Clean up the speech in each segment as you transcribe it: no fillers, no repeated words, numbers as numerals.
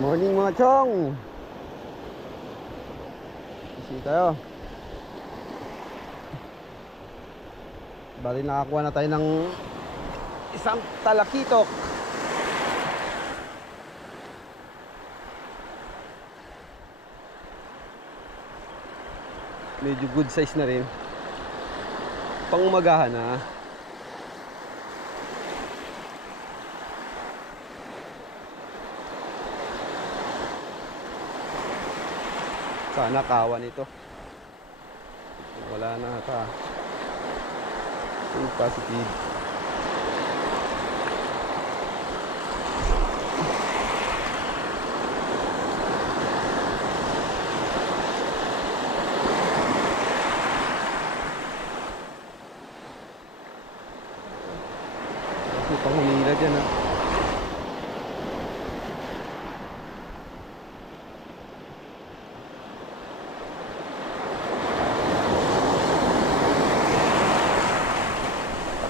Morning mga chong. Isi tayo. Bali nakakuha na tayo ng isang talakitok. Medyo good size na rin. Pangumagahan na. Sana kawan ito. Wala na ata. Positive. Kasi panghulila dyan ha.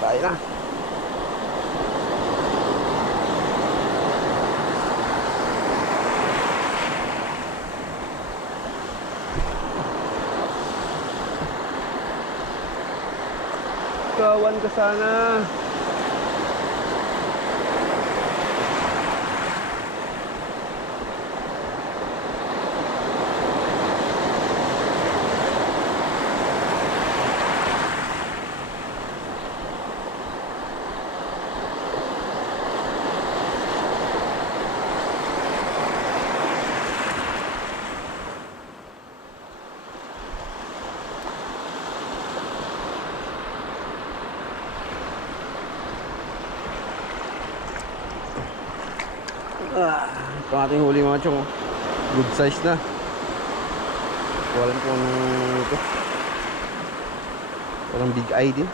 Patay na. Kawan ka sana. Ito ang ating huli mga chong. Good size na. Walang kung ito. Walang big eye din.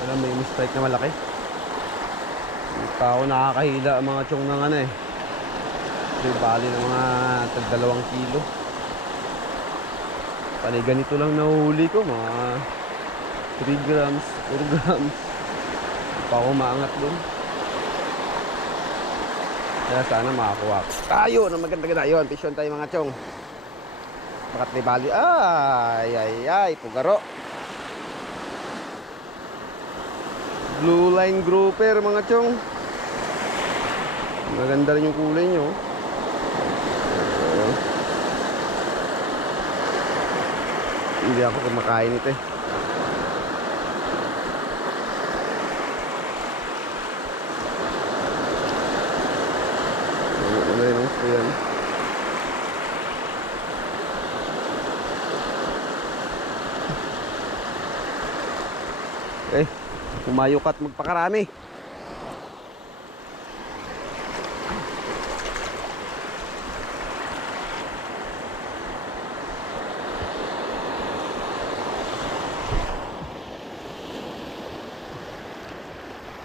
Walang may strike na malaki. Yung tao nakakahila ang mga chong ng ano eh. Bali ng mga tag 2 kilo. Pali ganito lang nahuhuli ko, mga 3 grams, 4 grams. Hindi pa ako maangat dun. Kaya sana makakuha tayo ng maganda-ganda. Yun, pisyon tayo mga chong. Bakat ni bali. Ay, pugaro. Blue line grouper mga chong. Maganda rin yung kulay nyo. Hindi ako kumakain ito eh. Ano yun ang gusto yan? Okay, pumayo ka at magpakarami.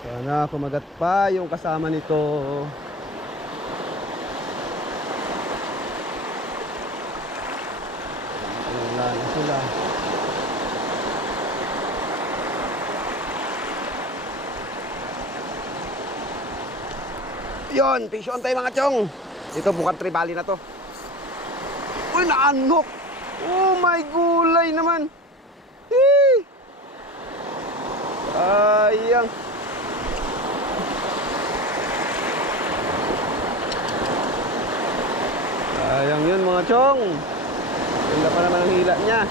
Sana kumagat pa yung kasama nito. Wala na sila. Yun, pisyon tayo mga chong. Ito bukan tribali na to. Uy, naanok. Oh my gulay naman. Hii. Ayang. Sayang yun mga chong. Ganda pa naman ang hila niya.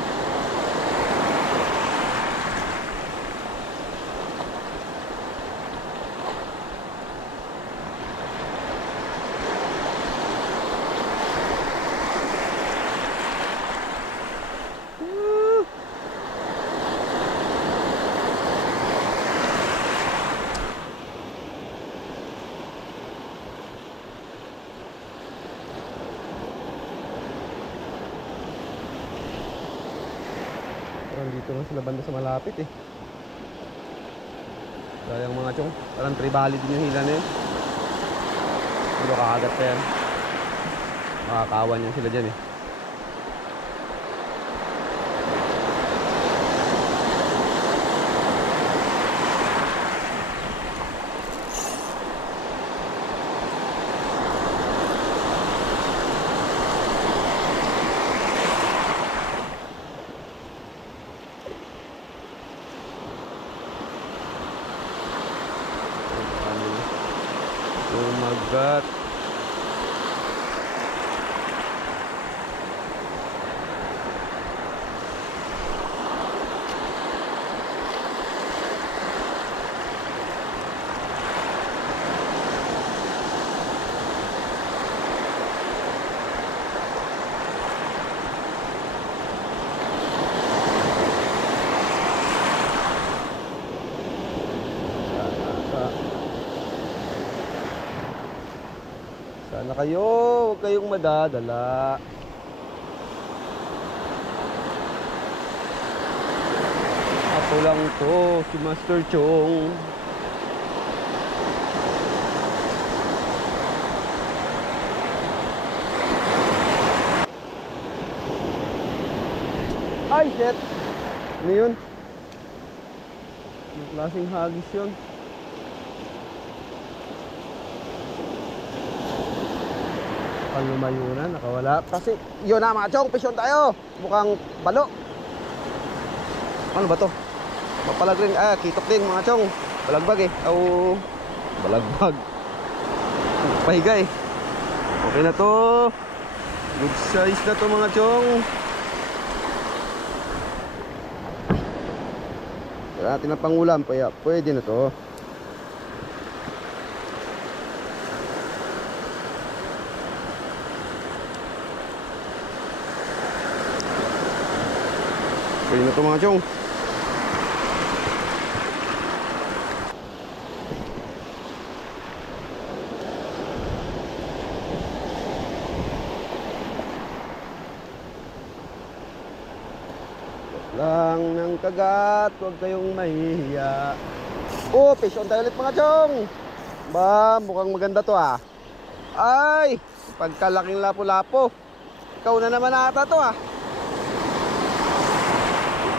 Dito lang sila banda sa malapit eh. Sayang mga chong. Parang tribali din yung hila na yun. Pero kakagat pa yan. Makakawan yan sila dyan eh. magat. Sana kayo, huwag kayong madadala. Ako lang to, si Master Chong. Ay, shit! Ano yun? Yung klaseng hagis yun. Lumayo na, nakawala. Kasi yun na mga chong, pisyon tayo. Mukhang balo. Ano ba to? Mapalag rin, kitok din mga chong. Balagbag eh. O, balagbag. Pahiga eh. Okay na to. Good size na to mga chong. Kaya natin ang pangulam, kaya pwede na to. Pwede na ito mga chong. Lang ng kagat, huwag kayong mahihiya. Oh, fish on tayo ulit mga chong. Ba, mukhang maganda to ah. Ay, pagkalaking lapo-lapo. Ikaw na naman ata to ah.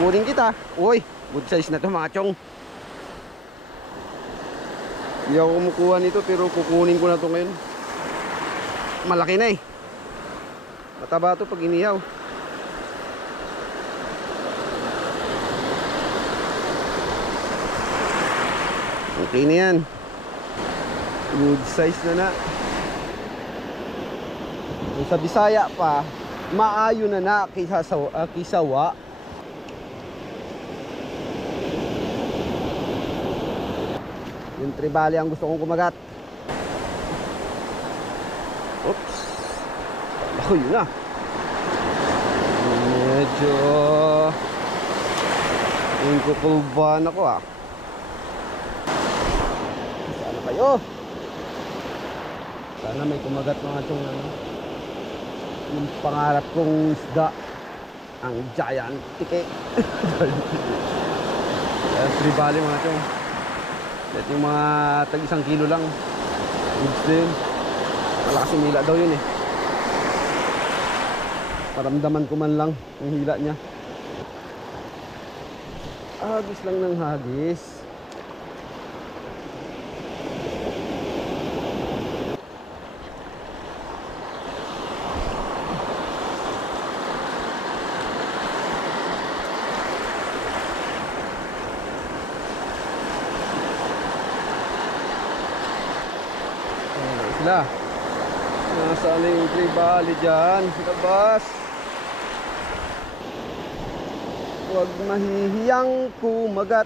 Kunin kita. Uy, good size na to mga chong. Hindi ako kumukuha nito pero kukunin ko na to ngayon. Malaki na eh. Mataba to pag inihaw. Okay na yan. Good size na. Kung sa Bisaya pa, maayo na kisawa. Yung tribali ang gusto kong kumagat. Oops. Ako yun na. Medyo yung kukulban ako ah. Sana kayo. Sana may kumagat mga chong ano. Yung pangarap kong isda, ang giant tike. Tribali mga chong. At yung mga tag 1 kilo lang. Goods din. Malakas yung hila daw yun eh. Paramdaman ko man lang yung hila niya. Hagis lang ng hagis. Sila. Nasaan yung tribali dyan sa labas. Huwag mahihiyang kumagat.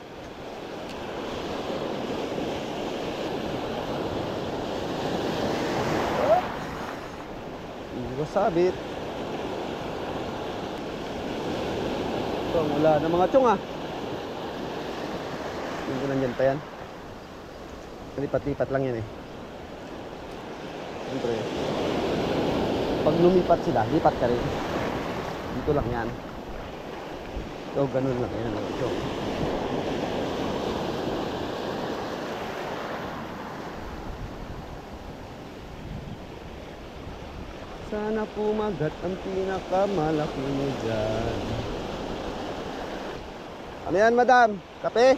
Hindi ko sabit. Ito, wala na mga chong ah. Hindi ko nandyan pa yan. Lipat-lipat lang yan eh. Siyempre, pag lumipat sila, lipat ka rin. Dito lang yan. So, ganun lang yan. So, sana pumagat ang pinakamalaki mo dyan. Ano yan, madam? Kape?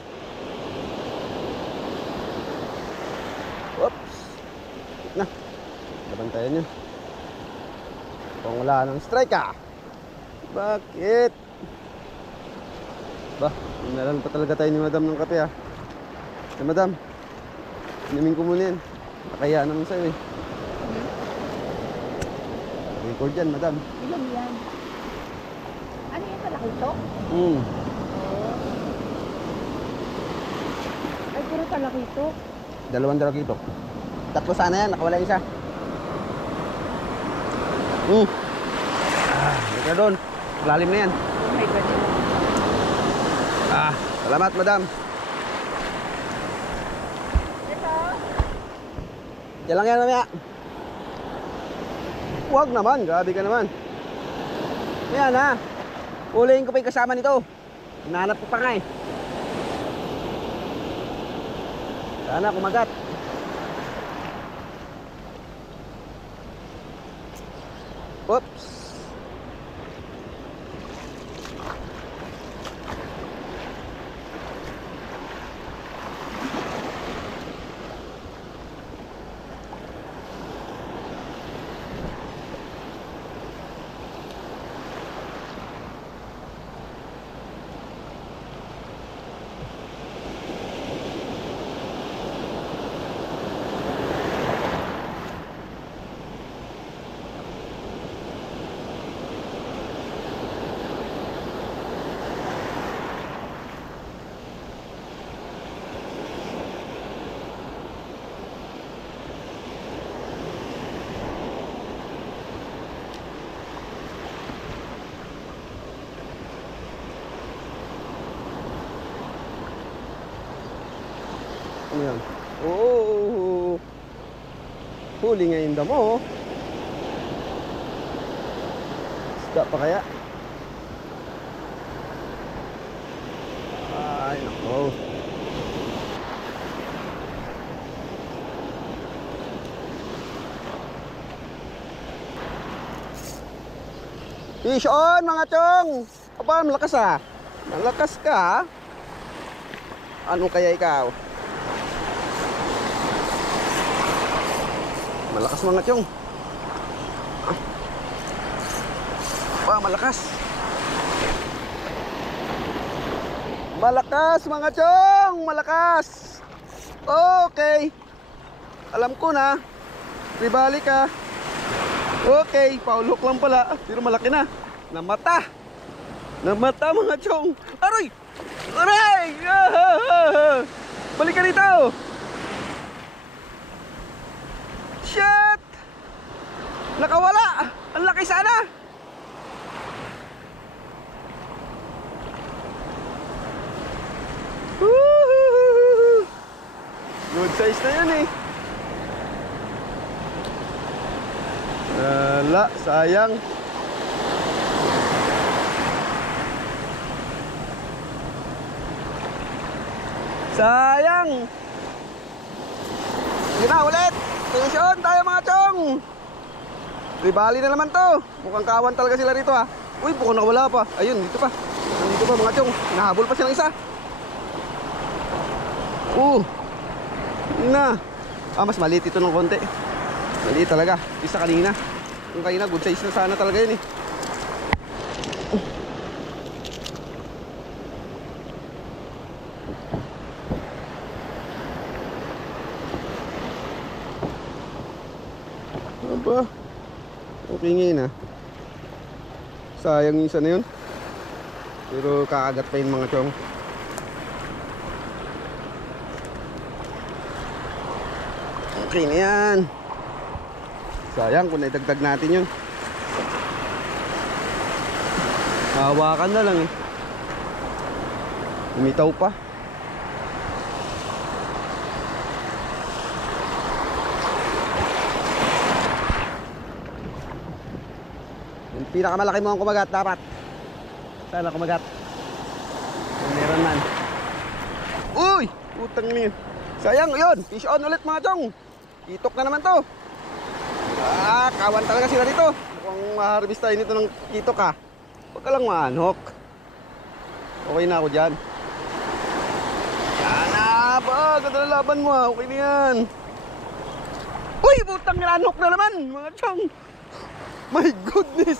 Oops. Na. Nabantayan yun. Kung wala ng strike ah. Bakit? Ba, inalan pa talaga tayo ni madam ng kape ah. Eh madam, inumin ko muna yan. Nakaya naman sa'yo eh. record yan, madam. Ilan yan? Ano yan, malaki ito? Hmm. Ay, puro talaki ito. 2 dalakito. 3 sana yan, nakawala isa. Ito doon. Lalim na yan. Oh my God. Salamat, madam. Ito? Yan lang yan, mamaya. Huwag naman, grabe ka naman. Yan ha. Ulihin ko pa yung kasama nito. Hinahanap ko pa nga eh. Sana kumagat. Oops. Ano yan? Oh, huli ngayon damo. Isda pa kaya? Ay, nako. Fish on, mga chong! Aba, malakas ah. Malakas ka. Ano kaya ikaw? Malakas mga chong. Aba, malakas. Malakas mga chong, malakas. Okay. Alam ko na. Ribali ka. Okay, paulok lang pala. Pero malaki na. Namata. Namata mga chong. Aroy! Aray! Balik ka dito. Shit! Nakawala. Ang laki sana. Good size na yun eh. Wala, sayang. Sayang. Sige na, ulit. Tension tayo mga chong. Ribali na naman to. Mukhang kawan talaga sila rito ha. Uy, mukhang nakawala pa. Ayun, dito pa. Nandito pa mga chong. Nahabol pa silang isa. Yun na. Mas maliit ito ng konti. Maliit talaga. Isa kanina. Yung kanina, good size na sana talaga yun eh. Aba. Okay ngayon ah. Sayang yung isa na yun. Pero kakagat pa yung mga chong. Okay na yan. Sayang kung naidagdag natin yun. Hawakan na lang eh. Umitaw pa. Yung pinakamalaki mo ang kumagat dapat. Sana kumagat. Kung meron man. Uy! Utang niyo. Sayang yun. Fish on ulit mga chong. Itok na naman to. Kawan talaga sila dito. Mukhang ma-harvest tayo nito ng kitok ha. Huwag ka lang maanhok. Okay na ako dyan. Yan na ba? Ganda na laban mo ha. Okay na yan. Uy! Butang nilanhok na naman mga chong. My goodness.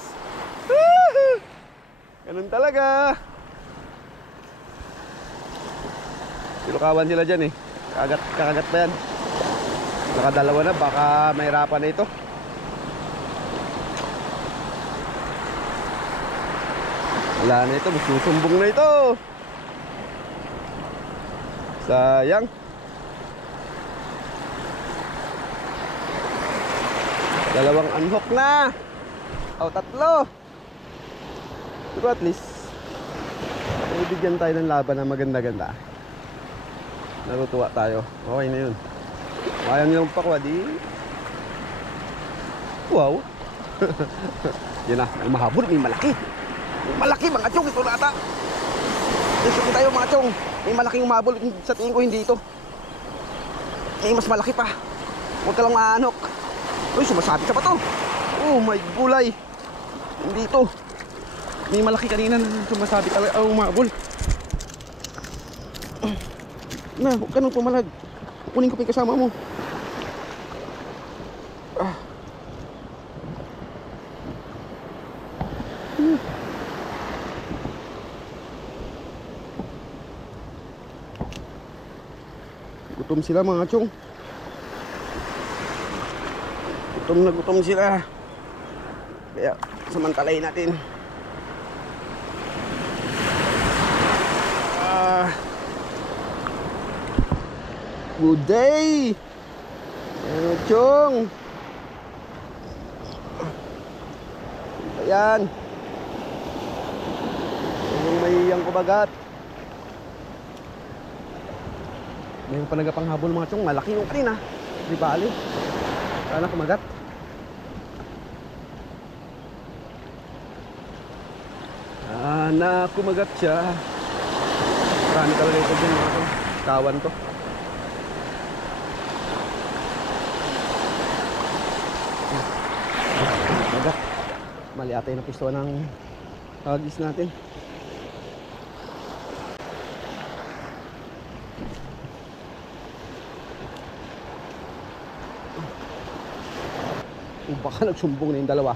Ganun talaga. Silukawan sila dyan eh. Kakagat pa yan. Nakadalawa na, baka mahirapan na ito. Wala na ito, susumbong na ito. Sayang. Dalawang unhook na. O, tatlo. Pero at least bigyan tayo ng laban na maganda-ganda. Natutuwa tayo. Okay na yun. Kaya nilang pakwa, di. Wow. Yan na, may mahabol, may malaki. May malaki mga chong, ito nata. Isukin tayo mga chong. May malaking umabol, sa tingin ko hindi ito. Eh, mas malaki pa. Huwag ka lang maanok. Uy, sumasabit sa bato. Oh my gulay. Hindi ito. May malaki kanina na sumasabit talaga. Oh, umabol. Na, huwag ka nang pumalag. Kunin ko pa yung kasama mo. Gutom sila mga chong. Gutom na gutom sila. Kaya samantalayin natin. Good day. Mga chong. Ayan. Yung may iyang kubagat. Mayroon pa nagapanghabol mga chong. Malaki yung kanina. Di bali. Sana kumagat. Sana kumagat siya. Marami talaga ito dyan mga chong. Kawan to. Kumagat. Mali ata yung napisto ng hagis natin. Baka nagsumbong na yung dalawa.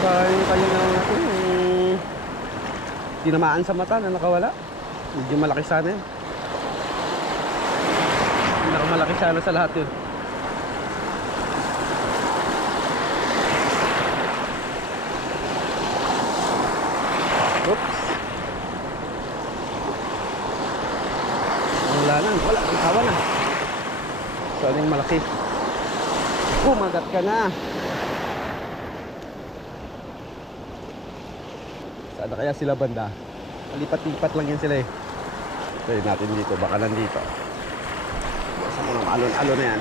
Kaya kayo na natin tinamaan sa mata na nakawala. Medyo malaki sana yun. Malaki sana sa lahat yun. Oops. Wala na, wala, ang tawa na. Sana yung malaki. Kumagat ka na. Sana kaya sila banda? Lipat-lipat lang yan sila eh. Pwede natin dito, baka nandito. Basta mo ng alon-alon na yan.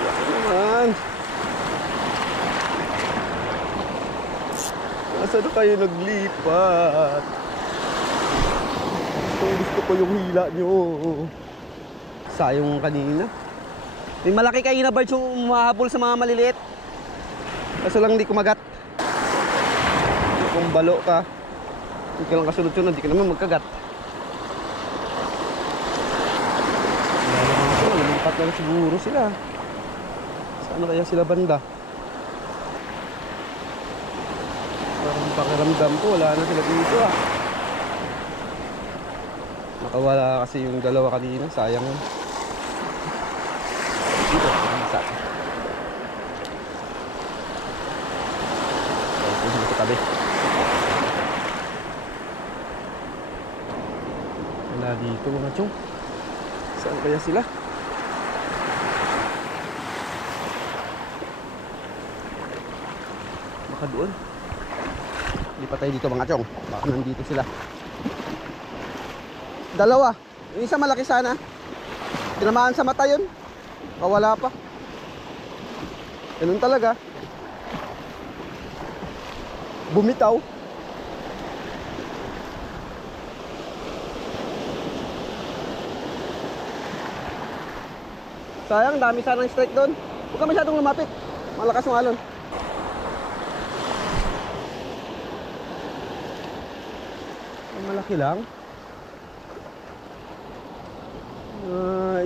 Yan naman. Nasaan na kayo naglipat? Gusto ko yung hila nyo. Sayang kanina. May malaki kanina birds yung umahabol sa mga maliliit. Kaso lang hindi kumagat. Kung balo ka, hindi ka lang kasunod-sunod, hindi ka naman magkagat. Lumipat lang siguro sila. Saan kaya sila banda? Parang pakiramdam ko, wala na sila dito ah. Nakawala kasi yung dalawa kanina, sayang. Dito, isa. Dito sa tabi. Wala dito mga chong. Saan kaya sila? Baka doon. Hindi pa tayo dito mga chong. Baka nandito sila. Dalawa. Yung isa malaki sana. Tinamaan sa mata yun. Wala pa. Ganun talaga. Bumitaw. Sayang, dami sanang strike doon. Huwag ka masyadong lumapit. Malakas yung alon. Malaki lang.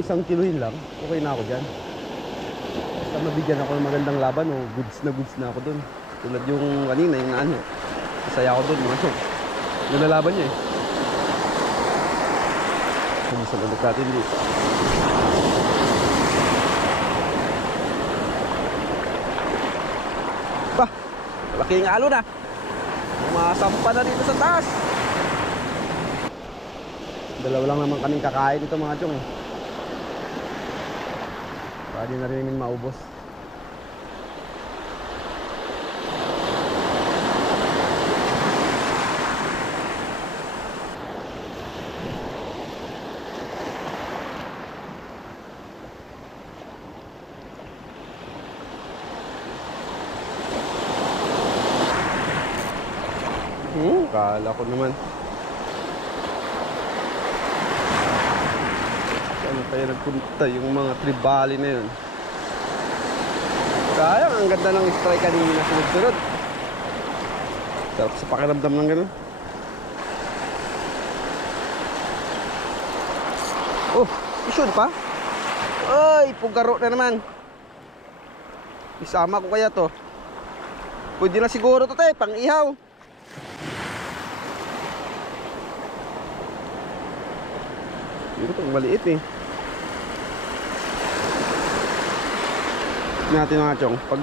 1 kilohin lang. Okay na ako dyan. Basta mabigyan ako ng magandang laban o goods na ako doon. Tulad yung kanina, yung ano. Masaya ako doon mga chok. Yung nalaban niya eh. Pumisan ulit natin dito. Bah, malaking alo na. Masampa na dito sa taas. Dalawa lang naman kaming kakain dito mga chong. Pwede na rin maubos. Kala ko naman. Ano kaya nagpunta yung mga tribali na yun? Sayang, ang ganda ng strike kanina sunod-sunod. Sarap sa pakiramdam ng gano'n. Oh, isun pa? Ay, pugaro na naman. Isama ko kaya to. Pwede na siguro to tayo, pang ihaw. Ito pang maliit eh. Natin mga chong, pag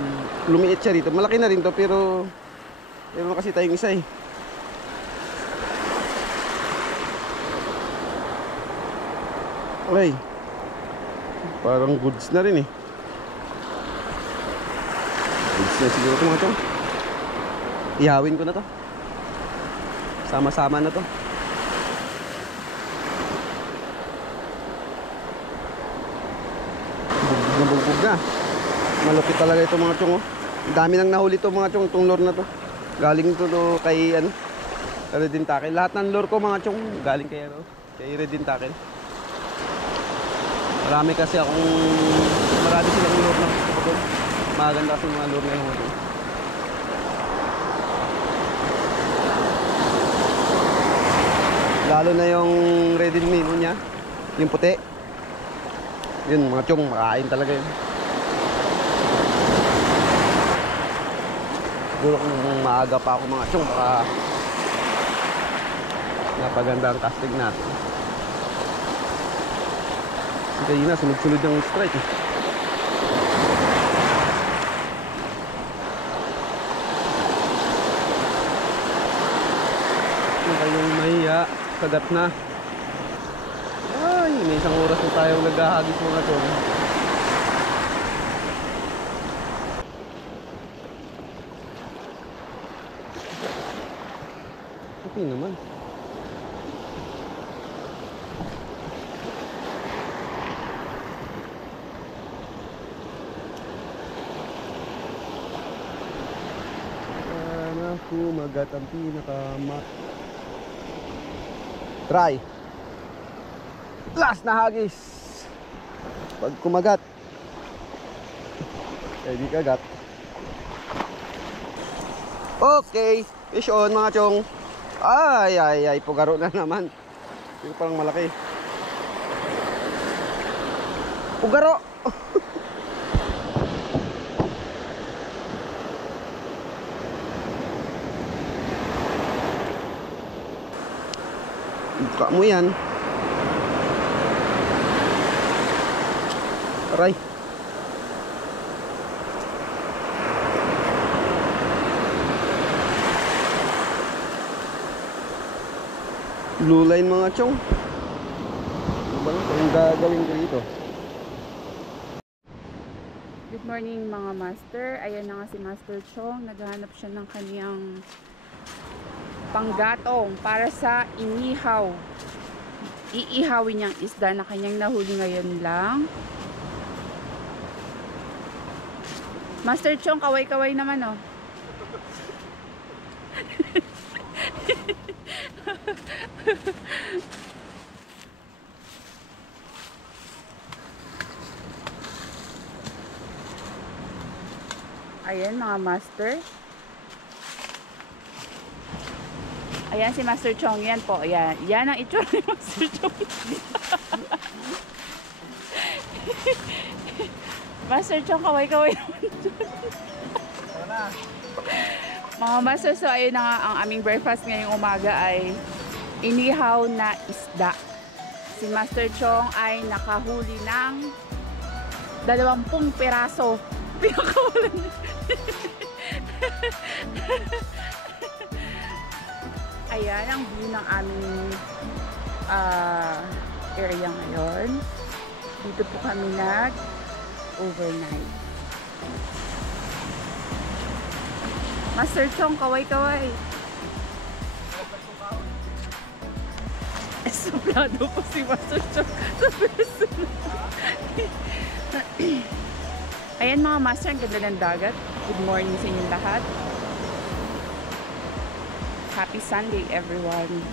lumiit siya dito, malaki na rin to, pero meron kasi tayong isa eh. Ay, parang goods na rin eh. Goods na siguro ito mga chong. Ihawin ko na to. Sama-sama na to. Bugbog na. Malupit talaga ito mga chong. Ang dami nang nahuli ito mga chong, itong lure na to. Galing ito to kay ano, Redin Tackle. Lahat ng lure ko mga chong galing kay ano, kay Redin Tackle. Marami silang lure na ito. Maganda kasi mga lure na ito. Lalo na yung Redin Mino niya, yung puti. Yun mga chong, makain talaga yun. Siguro kung maaga pa ako mga chong, baka napaganda ang casting natin. Kasi yun na, sunod-sunod ng strike eh. Kung kayong mahiya, sagat na. Ay, may isang oras na tayong naghahagis mga chong. Okay naman. Sana kumagat ang pinakamat. Try. Last na hagis. Pag kumagat, eh di kagat. Okay, fish on mga chong. Ay, pugaro na naman. Yung parang malaki. Pugaro! Buka mo yan. Aray. Blue line mga chong. Ano ba ang gagawin ko dito? Good morning mga master. Ayan na nga si Master Chong. Naghahanap siya ng kaniyang panggatong para sa inihaw. Iihawin niyang isda na kanyang nahuli ngayon lang. Master Chong, kaway-kaway naman oh. Ayan mga master. Ayan si Master Chong, yan po. Ayan, yan ang itsura ni Master Chong. Master Chong, kaway-kaway naman. Mga master, so ayun na nga, ang aming breakfast ngayong umaga ay inihaw na isda. Si Master Chong ay nakahuli ng 20 piraso. Pinakawalan niya. Ayan ang view ng aming area ngayon. Dito po kami nag-overnight. Master Chong, kaway-kaway. Suplado po si Master Chong sa personal. Ayan mga master, ang ganda ng dagat. Good morning sa inyong lahat. Happy Sunday everyone.